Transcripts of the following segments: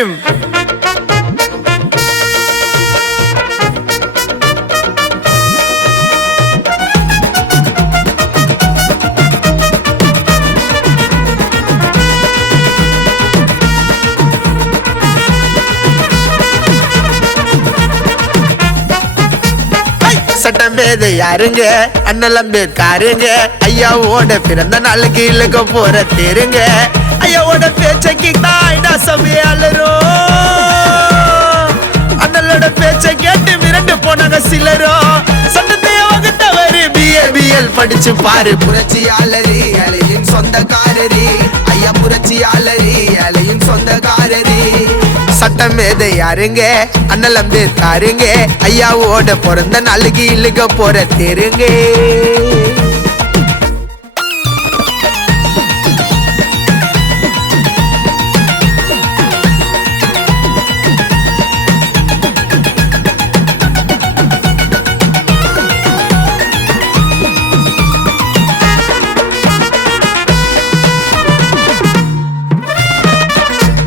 Beam. சட்டமேதை யாருங்க அண்ணல் அம்பேத்கருங்க ஐயாவோட பிறந்த நாளுக்கு இழுக்க போற தேருங்க ஐயாவோட பேச்சைக்கு தாய்டா சபையாளரோ அண்ணலோட பேச்சை கேட்டு மிரண்டு போனாங்க சிலரோ சட்டத்தை வகுத்தவரு பிஏபிஎல் படிச்சு பாரு புரட்சியாளரி அலையின் சொந்தக்காரரி ஐயா புரட்சியாளரி அலையின் சொந்தக்காரரி சட்டமேதை யாருங்க அண்ணல் அம்பேத்கருங்க ஐயாவோட பிறந்த நாளுக்கு இழுக்க போற தேருங்க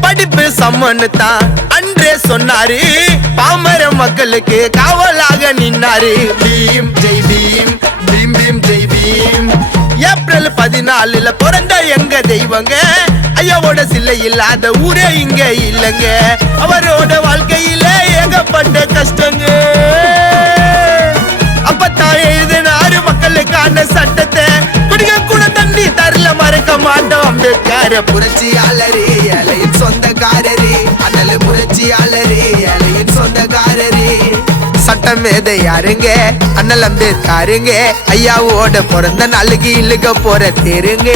படிப்பு சம்மன்னு தான் அன்றே சொன்னாரு பாமர மக்களுக்கு காவலாக நின்னாரு பீம் ஜெய் பீம் பீம் பீம் ஜெய் பீம் ஏப்ரல் 14 பிறந்த எங்க தெய்வங்க ஐயாவோட சிலை இல்லாத ஊரே இங்க இல்லங்க அவரோட வாழ்க்கையில ஏகப்பட்ட கஷ்டங்க அப்பத்தான் எழுதினாரு மக்களுக்கான சட்டத்தை குடிக்க கூட தண்ணி தரல மறக்க மாட்டோம் அம்பேத்கர் புரட்சியாளரி அலையின் சொந்தக்காரரி அண்ணல் புரட்சியாளரி அலையின் சொந்தக்காரரி சட்டமேதை யாருங்க அண்ணல் அம்பேத்கருங்க ஐயாவோட பிறந்த நாளுக்கு இழுக்க போற தேருங்க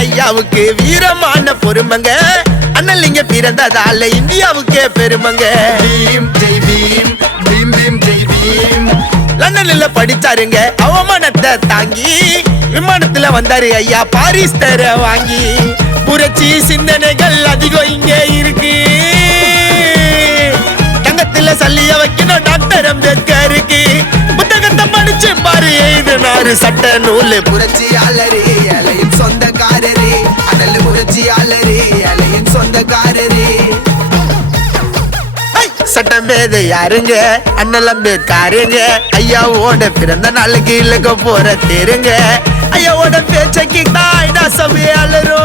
ஐயாவுக்கு வீரமான பொறுமங்க அண்ணல் இங்க பிறந்ததால இந்தியாவுக்கே பெருமங்க பீம் ஜெய் பீம் பீம் பீம் ஜெய் பீம் லண்டன்ல படிச்சாருங்க அவமானத்தை தாங்கி விமானத்துல வந்தாரு ஐயா பாரிஸ் தர வாங்கி புரட்சி சிந்தனைகள் அதிகம் இங்க இருக்கு தங்கத்துல சல்லிய வைக்கணும் டாக்டர் அம்பேத்கருக்கு புத்தகத்தை படிச்சு பாரு எழுதினாரு சட்ட நூல் புரட்சியாளரி அலையின் சொந்தக்காரரி அண்ணல் புரட்சியாளரி அலையின் சொந்தக்காரரி சட்டமேதை யாருங்க அண்ணல் அம்பேத்கருங்க ஐயாவோட பிறந்த நாளுக்கு இழுக்க போற தேருங்க ஐயாவோட பேச்சைக்கு தாய்டா சபையாளரோ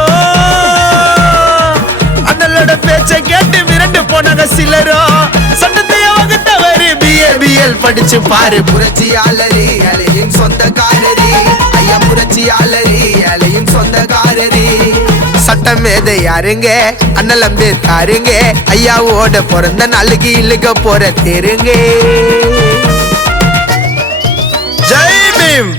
அண்ணலோட பேச்சை கேட்டு மிரண்டு போனாங்க சிலரோ சட்டத்தை வகுத்தவரு பிஏபிஎல் படிச்சு பாரு புரட்சியாளரி அலையின் சொந்தக்காரரி ஐயா புரட்சியாளரி அலையின் சொந்தக்காரரி சட்டமேதை யாருங்க அண்ணல் அம்பேத்கருங்க ஐயாவோட பிறந்த நாளுக்கு இழுக்க போற தேருங்க ஜெய் பீம்.